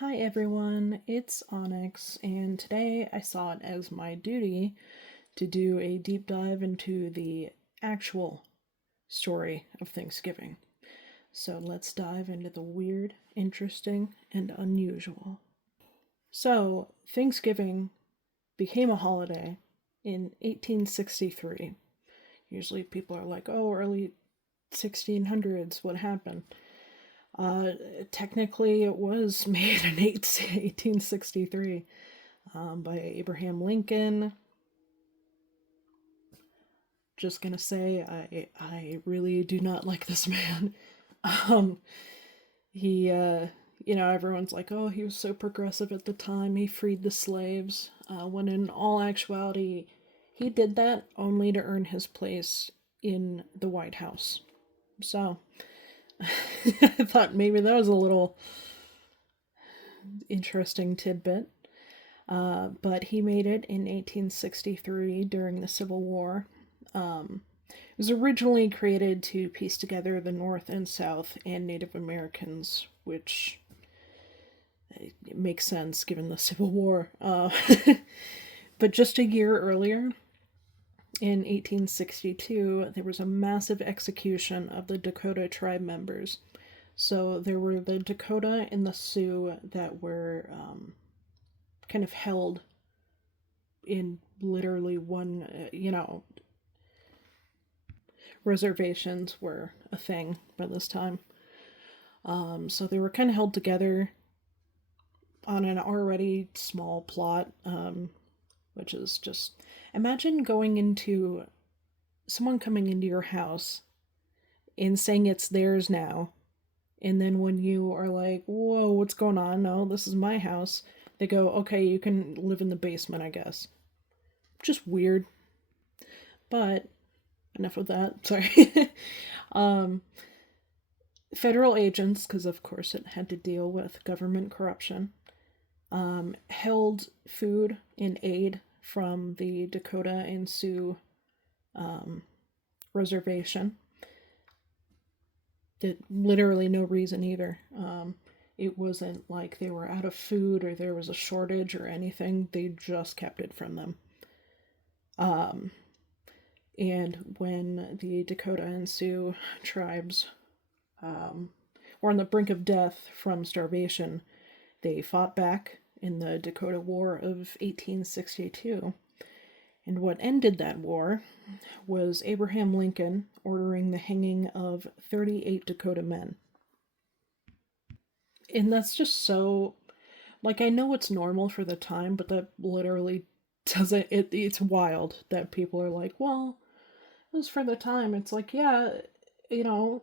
Hi everyone, it's Onyx, and today I saw it as my duty to do a deep dive into the actual story of Thanksgiving. So let's dive into the weird, interesting, and unusual. So, Thanksgiving became a holiday in 1863. Usually people are like, oh, early 1600s, what happened? Uh, Technically, it was made in 1863 by Abraham Lincoln. Just gonna say, I really do not like this man. um, he, everyone's like, oh, he was so progressive at the time. He freed the slaves. When in all actuality, he did that only to earn his place in the White House. So, I thought maybe that was a little interesting tidbit. But he made it in 1863 during the Civil War. It was originally created to piece together the North and South and Native Americans, which makes sense given the Civil War. But just a year earlier, in 1862, there was a massive execution of the Dakota tribe members. So there were the Dakota and the Sioux that were kind of held in literally one, reservations were a thing by this time. So they were kind of held together on an already small plot, which is just imagine going into someone coming into your house and saying it's theirs now. And then when you are like, whoa, what's going on? No, this is my house. They go, okay, you can live in the basement, I guess. Just weird. But enough of that. Sorry. um, Federal agents, because of course it had to deal with government corruption, held food and aid from the Dakota and Sioux um, reservation. Did literally no reason either. It wasn't like they were out of food or there was a shortage or anything. They just kept it from them. Um, and when the Dakota and Sioux tribes were on the brink of death from starvation, they fought back in the Dakota War of 1862. And what ended that war was Abraham Lincoln ordering the hanging of 38 Dakota men. And that's just so, like, I know it's normal for the time, but that literally doesn't, it's wild that people are like, well, it was for the time. It's like, yeah, you know,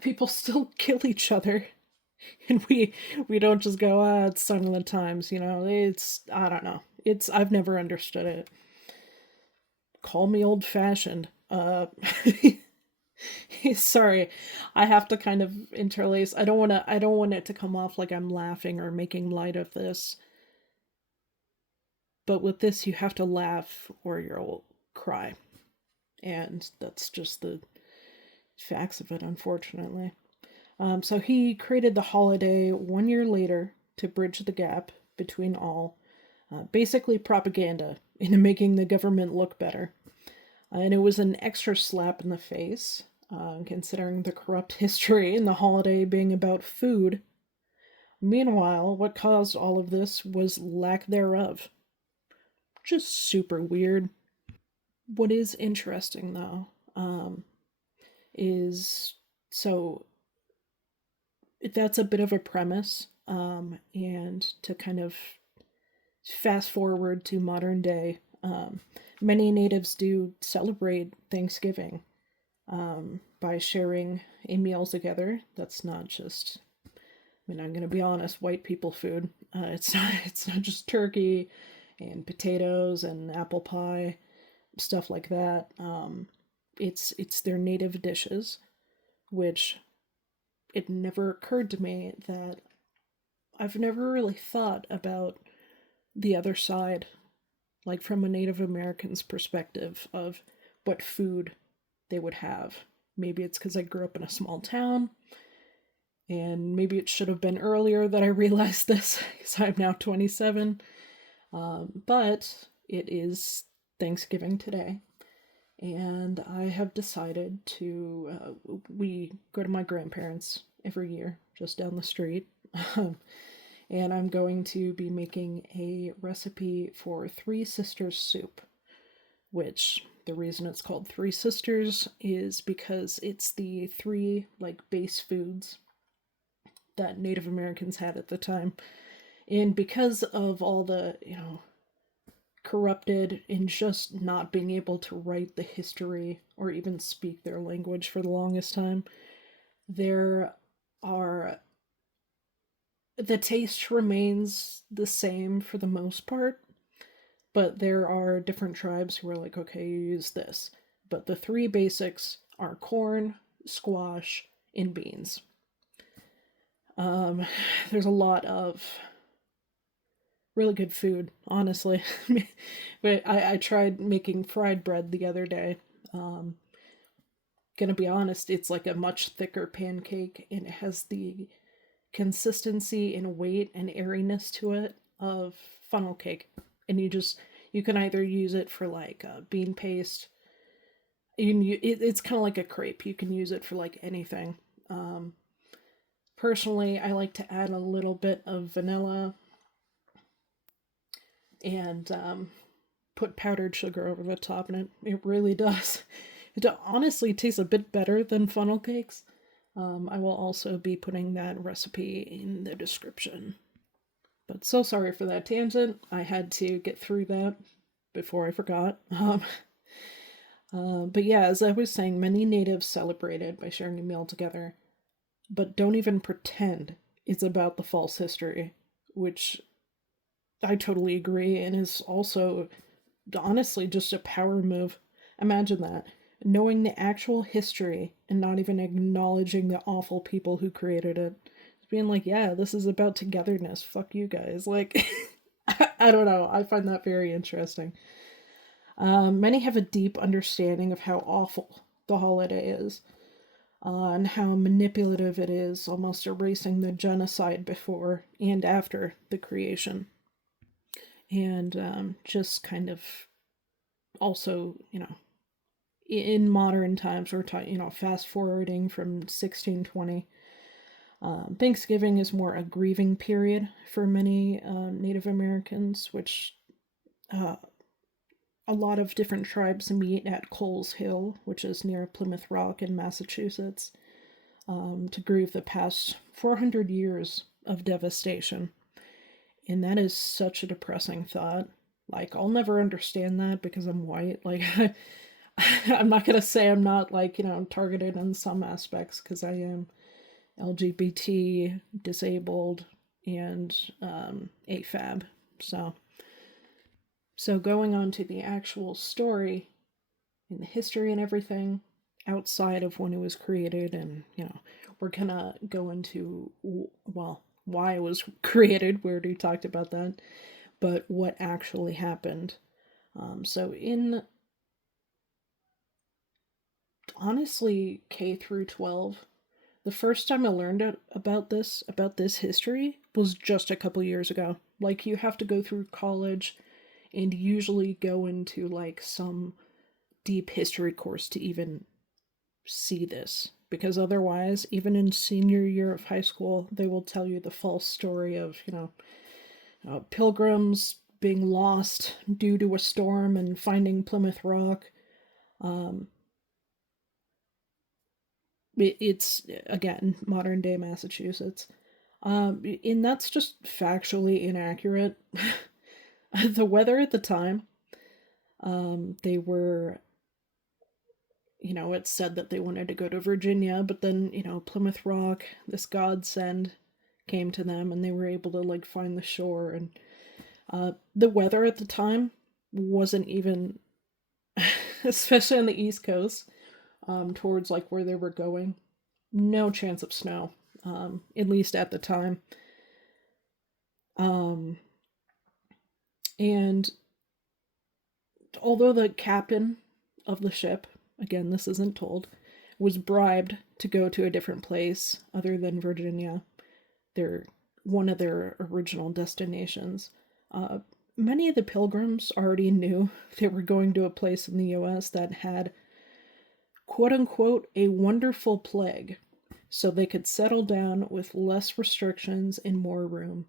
people still kill each other. And we don't just go, it's sign of the times, it's, I don't know, it's, I've never understood it. Call me old fashioned. Sorry, I have to kind of interlace. I don't want it to come off like I'm laughing or making light of this, but with this you have to laugh or you'll cry, and that's just the facts of it, unfortunately. So he created the holiday 1 year later to bridge the gap between all, basically propaganda into making the government look better. And it was an extra slap in the face, considering the corrupt history and the holiday being about food. Meanwhile, what caused all of this was lack thereof. Just super weird. What is interesting, though, is so that's a bit of a premise, and to kind of fast forward to modern day, many natives do celebrate Thanksgiving by sharing a meal together. That's not just, I mean, I'm gonna be honest, white people food. It's not. It's not just turkey and potatoes and apple pie, stuff like that. It's their native dishes, which it never occurred to me that I've never really thought about the other side, like from a Native American's perspective of what food they would have. Maybe it's because I grew up in a small town. And maybe it should have been earlier that I realized this, because I'm now 27. But it is Thanksgiving today, and I have decided to. We go to my grandparents every year, just down the street. And I'm going to be making a recipe for Three Sisters soup, which the reason it's called Three Sisters is because it's the three like base foods that Native Americans had at the time. And because of all the, corrupted and just not being able to write the history or even speak their language for the longest time, there are the taste remains the same for the most part, but there are different tribes who are like, okay, you use this. But the three basics are corn, squash, and beans. Um, there's a lot of really good food, honestly. But I tried making fried bread the other day. Um, gonna be honest, it's like a much thicker pancake and it has the consistency and weight and airiness to it of funnel cake. And you can either use it for like bean paste. It's kind of like a crepe. You can use it for like anything. Um, Personally, I like to add a little bit of vanilla and put powdered sugar over the top, and it really does. It honestly tastes a bit better than funnel cakes. I will also be putting that recipe in the description. But so sorry for that tangent. I had to get through that before I forgot. But yeah, as I was saying, many natives celebrated by sharing a meal together, but don't even pretend it's about the false history, which I totally agree and is also honestly just a power move. Imagine that. Knowing the actual history and not even acknowledging the awful people who created it. Being like, yeah, this is about togetherness. Fuck you guys. Like, I don't know. I find that very interesting. Many have a deep understanding of how awful the holiday is, and how manipulative it is, almost erasing the genocide before and after the creation. And just kind of also, in modern times, we're talking, fast forwarding from 1620. Thanksgiving is more a grieving period for many Native Americans, which uh, a lot of different tribes meet at Coles Hill, which is near Plymouth Rock in Massachusetts, to grieve the past 400 years of devastation. And that is such a depressing thought. Like, I'll never understand that because I'm white. Like, I'm not going to say I'm not, like, targeted in some aspects because I am LGBT, disabled, and AFAB. So going on to the actual story and the history and everything outside of when it was created, and we're gonna go into why it was created. We already talked about that, but what actually happened. So in honestly K through 12, the first time I learned about this history was just a couple years ago. Like, you have to go through college and usually go into like some deep history course to even see this, because otherwise, even in senior year of high school, they will tell you the false story of pilgrims being lost due to a storm and finding Plymouth Rock. um, it's again modern day Massachusetts. And that's just factually inaccurate. The weather at the time, they were, it said that they wanted to go to Virginia, but then, Plymouth Rock, this godsend came to them and they were able to like find the shore. And the weather at the time wasn't even, especially on the East Coast, towards like where they were going, no chance of snow, at least at the time. Um, and although the captain of the ship, again, this isn't told, was bribed to go to a different place other than Virginia, their one of their original destinations. Uh, Many of the pilgrims already knew they were going to a place in the US that had, quote unquote, a wonderful plague, so they could settle down with less restrictions and more room.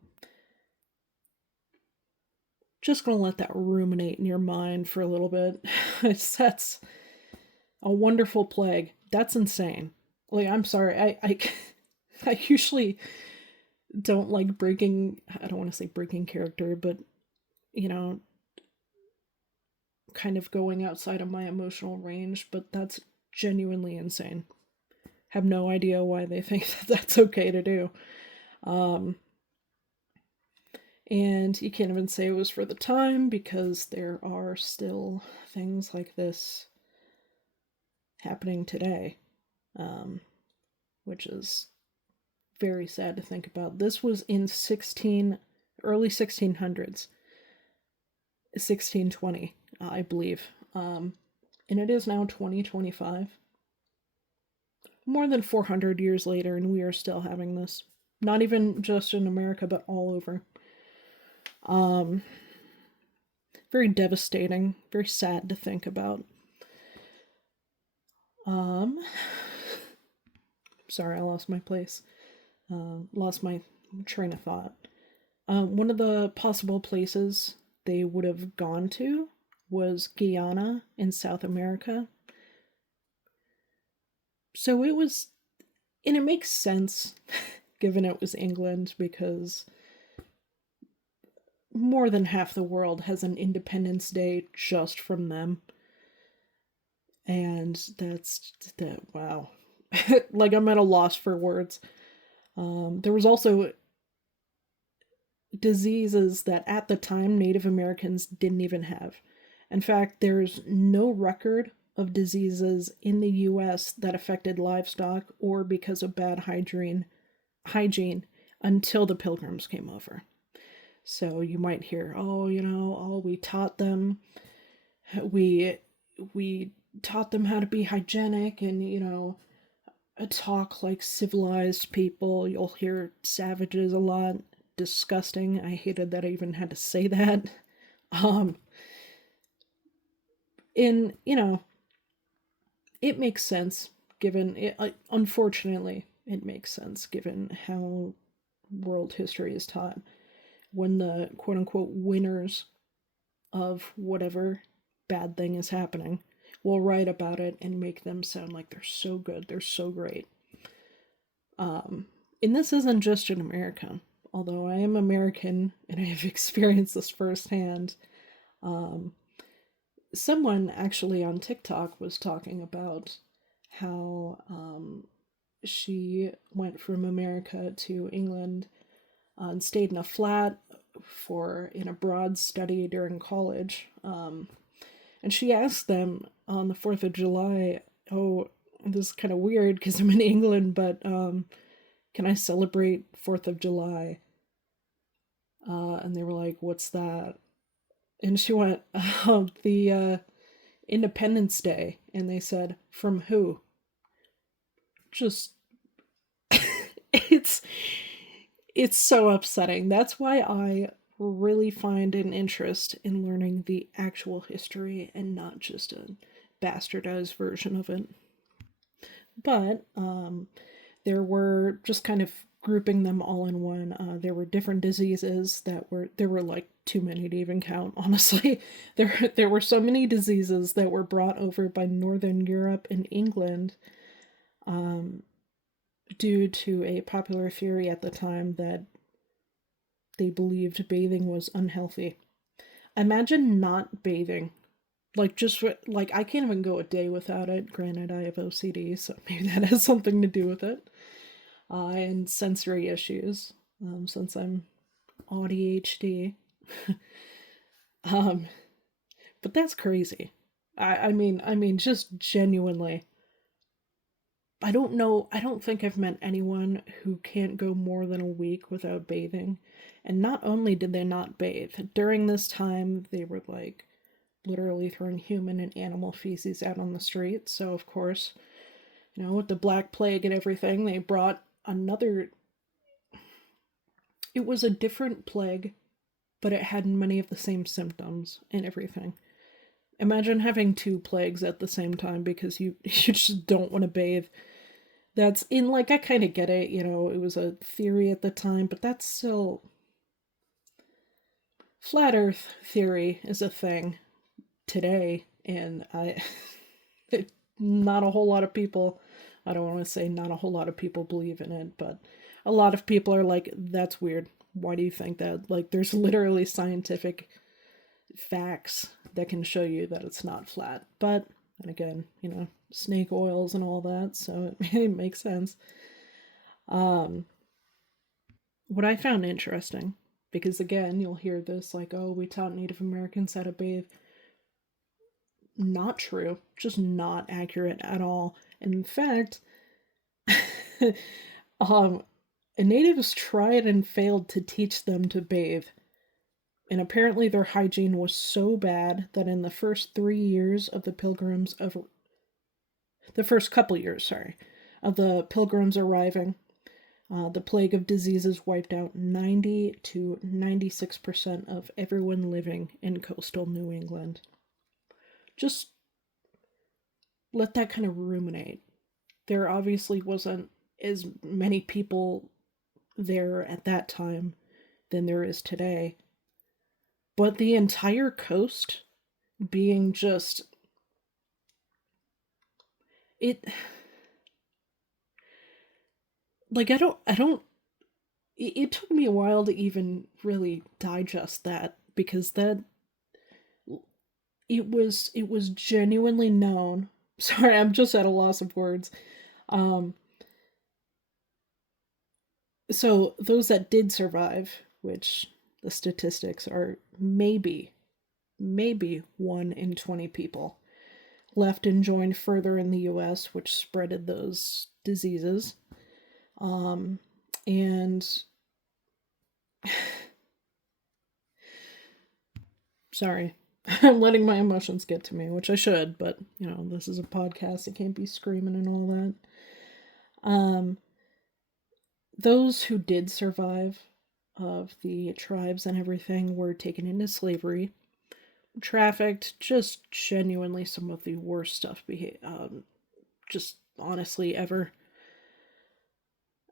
Just gonna let that ruminate in your mind for a little bit. That's a wonderful plague. That's insane. Like, I'm sorry, I usually don't like breaking, I don't want to say breaking character, but, you know, kind of going outside of my emotional range, but that's genuinely insane. Have no idea why they think that that's okay to do. Um, and you can't even say it was for the time because there are still things like this happening today, um, which is very sad to think about. This was in early 1600s, 1620, I believe. And it is now 2025. More than 400 years later, and we are still having this. Not even just in America, but all over. Um, Very devastating, very sad to think about. Um, Sorry, I lost my place. Lost my train of thought. One of the possible places they would have gone to was Guyana in South America. So it was, and it makes sense given it was England because more than half the world has an Independence Day just from them. And that's that, wow. Like, I'm at a loss for words. There was also diseases that at the time Native Americans didn't even have. In fact, there's no record of diseases in the US that affected livestock or because of bad hygiene until the pilgrims came over. So you might hear, oh, we taught them, we we taught them how to be hygienic and, talk like civilized people. You'll hear savages a lot. Disgusting. I hated that I even had to say that. Um, and, it makes sense given it, unfortunately, it makes sense given how world history is taught. When the quote unquote winners of whatever bad thing is happening will write about it and make them sound like they're so good, they're so great. And this isn't just in America, although I am American and I have experienced this firsthand. Um, Someone actually on TikTok was talking about how she went from America to England and stayed in a flat for an abroad study during college. And she asked them on the 4th of July, oh, this is kind of weird because I'm in England, but can I celebrate 4th of July? And they were like, what's that? And she went, the Independence Day. And they said, from who? Just, it's, it's so upsetting. That's why I really find an interest in learning the actual history and not just a bastardized version of it. But there were just kind of grouping them all in one. There were different diseases there were like too many to even count. Honestly, there were so many diseases that were brought over by Northern Europe and England, due to a popular theory at the time that they believed bathing was unhealthy. Imagine not bathing. Like, just like, I can't even go a day without it. Granted, I have OCD, so maybe that has something to do with it. And sensory issues, since I'm ADHD. um, but that's crazy. I mean, just genuinely. I don't know. I don't think I've met anyone who can't go more than a week without bathing. And not only did they not bathe, during this time, they were like literally throwing human and animal feces out on the street. So, of course, with the Black Plague and everything, they brought another. It was a different plague, but it had many of the same symptoms and everything. Imagine having two plagues at the same time because you you just don't want to bathe. That's in like I kind of get it, it was a theory at the time, but that's still flat earth theory is a thing today and I not a whole lot of people, I don't want to say not a whole lot of people believe in it, but a lot of people are like, that's weird. Why do you think that? Like, there's literally scientific facts that can show you that it's not flat. But, and again, snake oils and all that, so it makes sense. What I found interesting, because again, you'll hear this like, oh, we taught Native Americans how to bathe. Not true, just not accurate at all. And in fact, natives tried and failed to teach them to bathe. And apparently their hygiene was so bad that in the first 3 years of the pilgrims of the first couple years, sorry, of the pilgrims arriving, the plague of diseases wiped out 90 to 96% of everyone living in coastal New England. Just let that kind of ruminate. There obviously wasn't as many people there at that time than there is today. But the entire coast being just it like I don't it took me a while to even really digest that because that it was genuinely known. Sorry, I'm just at a loss of words. Um so those that did survive, which the statistics are maybe 1 in 20 people, left and joined further in the US, which spreaded those diseases. And sorry, I'm letting my emotions get to me, which I should, but this is a podcast, it can't be screaming and all that. Those who did survive of the tribes and everything were taken into slavery, trafficked, just genuinely some of the worst stuff, just honestly ever.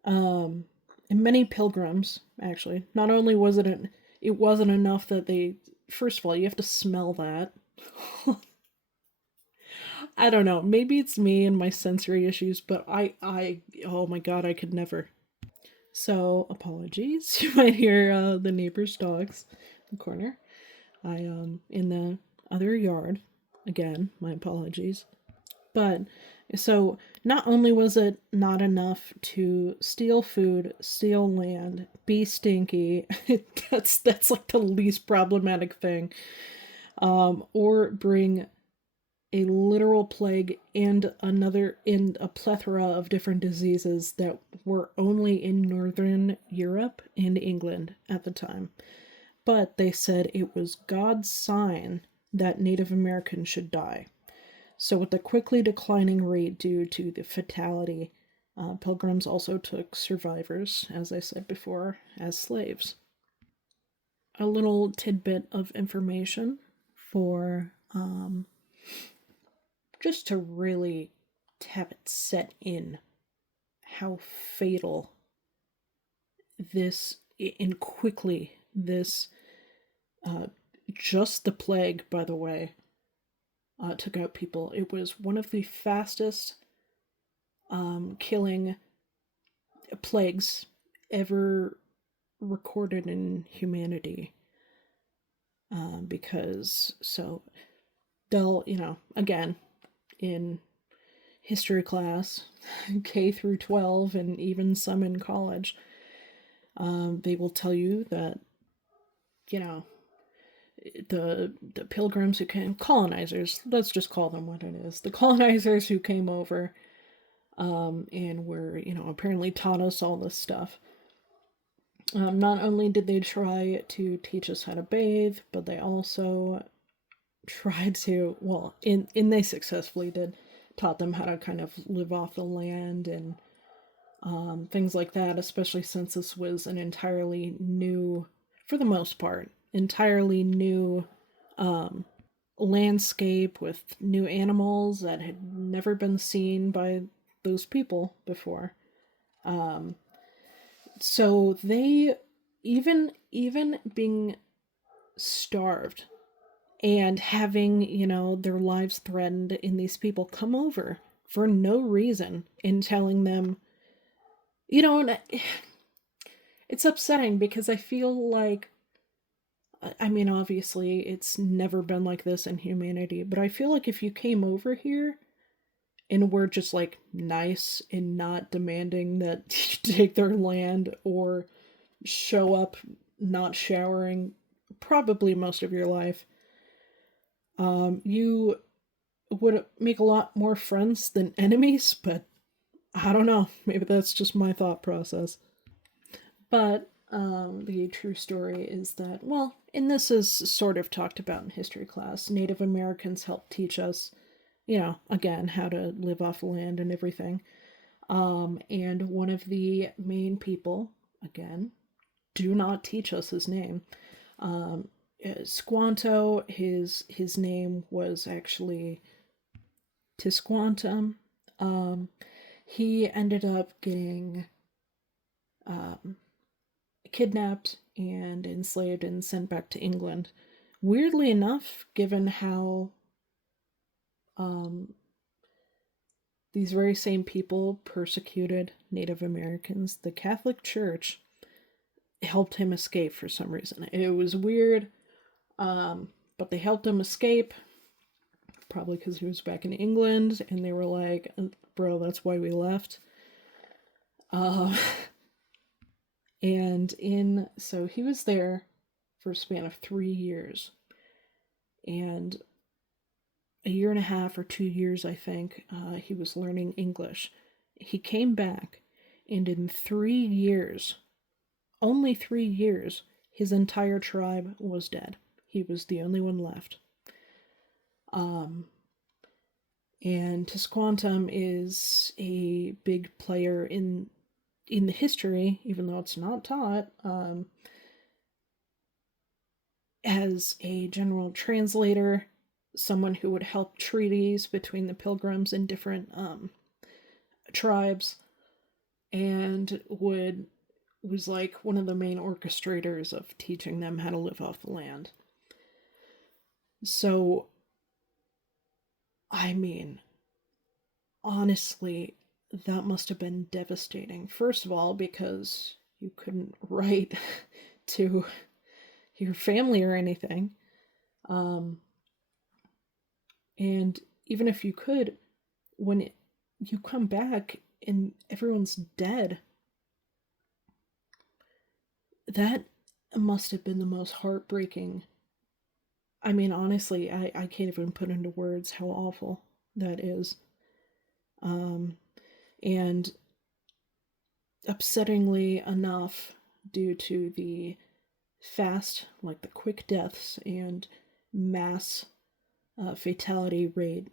And many pilgrims, actually, not only it wasn't enough that they, first of all, you have to smell that. I don't know, maybe it's me and my sensory issues, but oh my god, I could never. So, apologies. You might hear the neighbor's dogs in the corner. In the other yard. Again, my apologies. But, so, not only was it not enough to steal food, steal land, be stinky, that's like the least problematic thing, or bring a literal plague and a plethora of different diseases that were only in Northern Europe and England at the time. But they said it was God's sign that Native Americans should die. So, with the quickly declining rate due to the fatality, pilgrims also took survivors, as I said before, as slaves. A little tidbit of information for just to really have it set in how fatal this just the plague, by the way, took out people. It was one of the fastest killing plagues ever recorded in humanity. Because so they'll, again, in history class, K through 12, and even some in college, they will tell you that, the pilgrims who came, colonizers, let's just call them what it is, the colonizers who came over, and were, apparently taught us all this stuff. Not only did they try to teach us how to bathe, but they also tried to, well, they successfully did, taught them how to kind of live off the land and things like that, especially since this was an entirely new, for the most part, entirely new landscape with new animals that had never been seen by those people before. Um, so they, even being starved and having, their lives threatened, and these people come over for no reason and telling them, and it's upsetting because I feel like, I mean, obviously, it's never been like this in humanity, but I feel like if you came over here and were just like nice and not demanding that you take their land or show up not showering probably most of your life, you would make a lot more friends than enemies, but I don't know. Maybe that's just my thought process. But the true story is that, well, and this is sort of talked about in history class, Native Americans helped teach us, again, how to live off land and everything. And one of the main people, again, do not teach us his name. Squanto, his name was actually Tisquantum. He ended up getting um, kidnapped and enslaved and sent back to England. Weirdly enough, given how um, these very same people persecuted Native Americans, the Catholic Church helped him escape for some reason. It was weird, but they helped him escape, probably because he was back in England, and they were like, bro, that's why we left. So he was there for a span of 3 years. And a year and a half or 2 years, I think, he was learning English. He came back, and in 3 years, only 3 years, his entire tribe was dead. He was the only one left. And Tisquantum is a big player in the history, even though it's not taught, as a general translator, someone who would help treaties between the pilgrims and different tribes, and was like one of the main orchestrators of teaching them how to live off the land. So, I mean, honestly, that must have been devastating. First of all, because you couldn't write to your family or anything. And even if you could, when you come back and everyone's dead, that must have been the most heartbreaking. I mean, honestly, I can't even put into words how awful that is. And upsettingly enough, due to the like the quick deaths and mass fatality rate,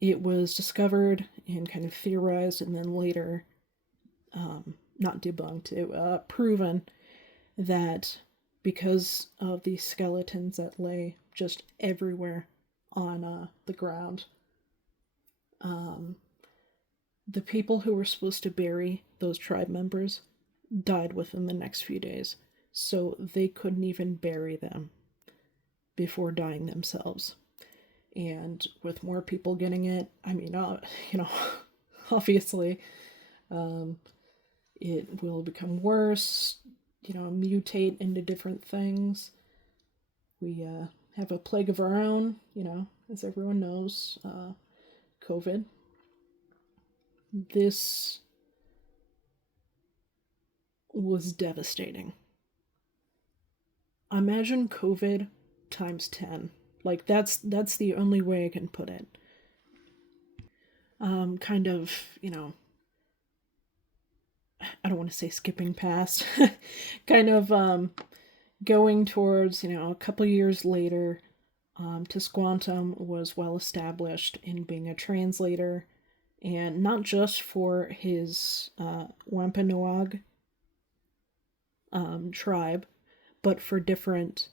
it was discovered and kind of theorized, and then later, not debunked, proven that because of the skeletons that lay just everywhere on the ground, the people who were supposed to bury those tribe members died within the next few days, so they couldn't even bury them before dying themselves. And with more people getting it, I mean, obviously, it will become worse, mutate into different things. We have a plague of our own, as everyone knows, COVID. This was devastating. Imagine COVID times 10. Like, that's the only way I can put it. Kind of, I don't want to say skipping past, kind of going towards, a couple years later, Tisquantum was well established in being a translator, and not just for his Wampanoag tribe, but for different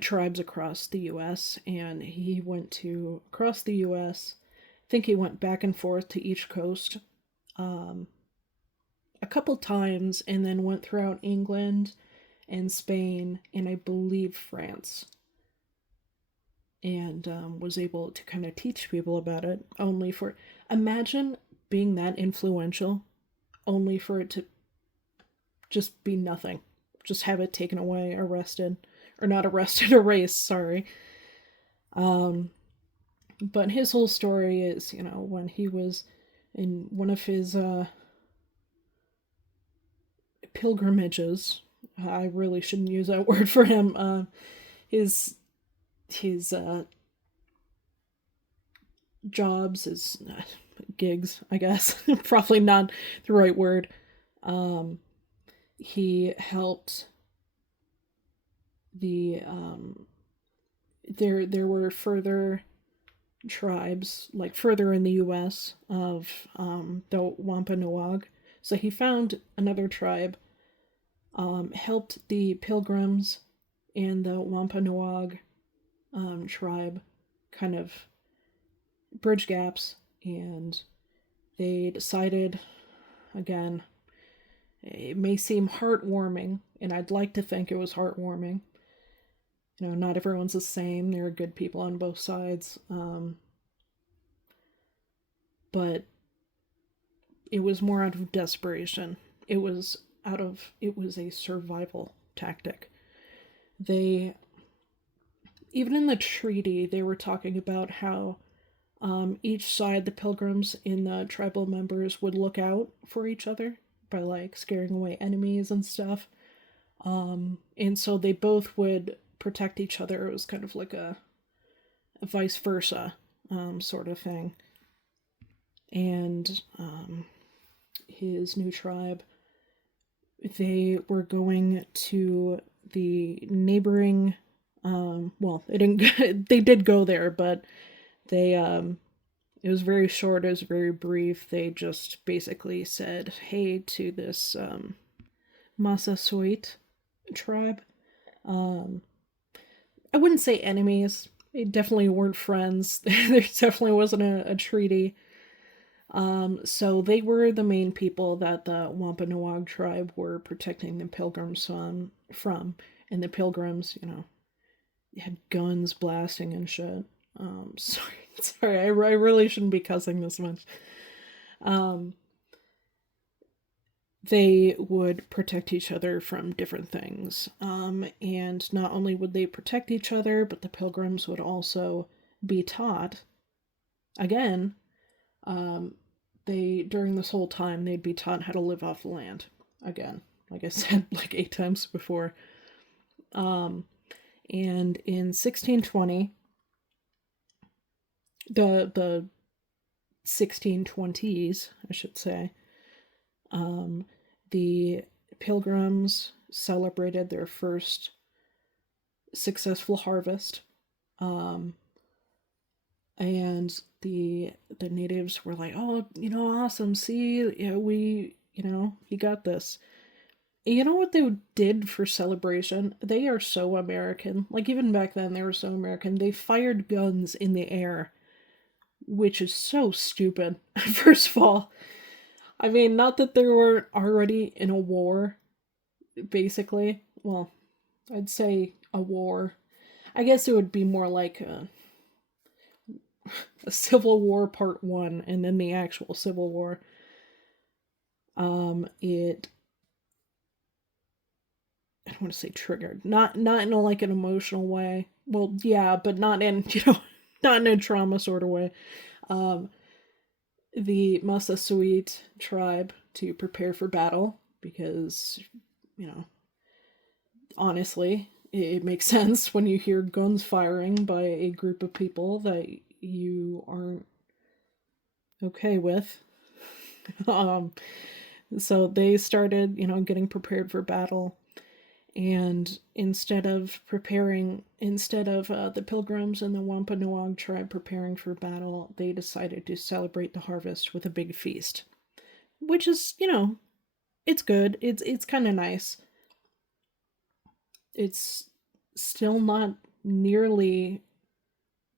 tribes across the U.S. And he went to across the U.S. I think he went back and forth to each coast um, a couple times, and then went throughout England and Spain and I believe France, and was able to kind of teach people about it. Only for imagine being that influential, only for it to just be nothing, just have it taken away, arrested, or not arrested, erased. Sorry. Um, but his whole story is, when he was in one of his pilgrimages. I really shouldn't use that word for him. His his jobs, his gigs, I guess, probably not the right word. Um, he helped the there were further tribes like further in the U.S. of the Wampanoag. So he found another tribe, helped the Pilgrims and the Wampanoag tribe kind of bridge gaps, and they decided, again, it may seem heartwarming, and I'd like to think it was heartwarming. Not everyone's the same. There are good people on both sides. But it was more out of desperation. It was a survival tactic. They, even in the treaty, they were talking about how each side, the pilgrims and the tribal members would look out for each other by like scaring away enemies and stuff. And so they both would protect each other. It was kind of like a vice versa sort of thing. And his new tribe, they were going to the neighboring. Well, they didn't. They did go there, but they. It was very short. It was very brief. They just basically said, "Hey," to this Massasoit tribe. Um, I wouldn't say enemies. They definitely weren't friends. There definitely wasn't a treaty. So they were the main people that the Wampanoag tribe were protecting the pilgrims from. And the pilgrims, had guns blasting and shit. Sorry, I really shouldn't be cussing this much. Um, they would protect each other from different things. And not only would they protect each other, but the pilgrims would also be taught, again, um, during this whole time, they'd be taught how to live off the land. Again, like I said, like 8 times before. And in 1620, the 1620s, I should say, the Pilgrims celebrated their first successful harvest, um, and the natives were like, "Oh, awesome! See, he got this." You know what they did for celebration? They are so American. Like even back then, they were so American. They fired guns in the air, which is so stupid. First of all, I mean, not that they were already in a war, basically. Well, I'd say a war. I guess it would be more like a Civil War Part 1 and then the actual Civil War. It, I don't want to say triggered. Not in a, like an emotional way. Well, yeah, but not in, not in a trauma sort of way. Um, the Massasoit tribe to prepare for battle because, honestly, it makes sense when you hear guns firing by a group of people that you aren't okay with. um, so they started, getting prepared for battle. And instead of the Pilgrims and the Wampanoag tribe preparing for battle, they decided to celebrate the harvest with a big feast, which is, it's good. It's kind of nice. It's still not nearly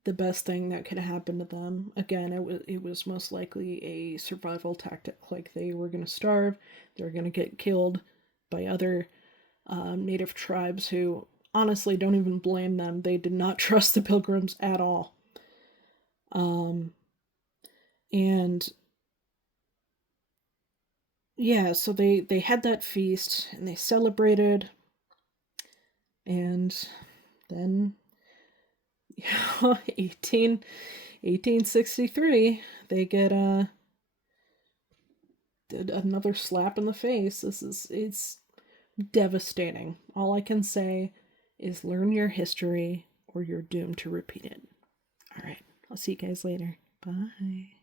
the best thing that could happen to them. Again, it was most likely a survival tactic. Like, they were going to starve, they were going to get killed by other native tribes who, honestly, don't even blame them. They did not trust the Pilgrims at all. And yeah, so they had that feast and they celebrated, and then 1863, they get another slap in the face. It's devastating. All I can say is learn your history or you're doomed to repeat it. All right, I'll see you guys later. Bye.